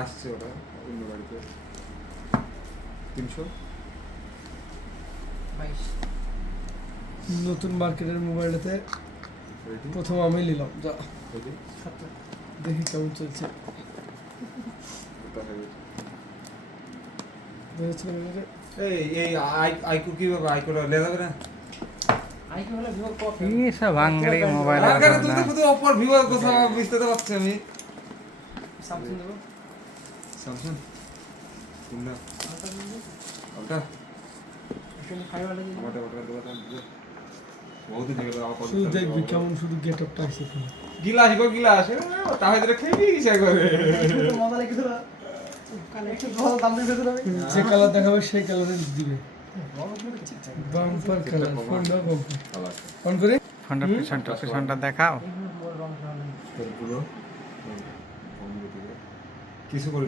আসছে ওটা অন্য বাড়িতে 300 নতুন মার্কেটের মোবাইলটাতে রেডি প্রথম আমি নিলাম যা রেডি দেখি কেমন চলছে ওটা হয়ে গেছে দেখেছিলাম এটাকে। এই আইকু কি বাবা আইকুটা লে যাবে না কি সব ভাঙড়ি মোবাইল আরে তুমি তো শুধু অপর ভিভো কথা বুঝতে তো পারছি আমি স্যামসাং কোনটা ওটা ওটা ওটা বহুত দিন গেল আমার শুধু দেখবি কেমন শুধু গেট আপটা আছে এখানে। গিলাস গো গিলাস তাহলে তোরা খেয়ে দিয়ে গেছে করে যে কালার দেখাবে সেই কালারের দিবে বাম্পার কালার ফোনটা বাম্পার অন করে ফোনটা পিছনটা দেখাও পুরো কিছু করে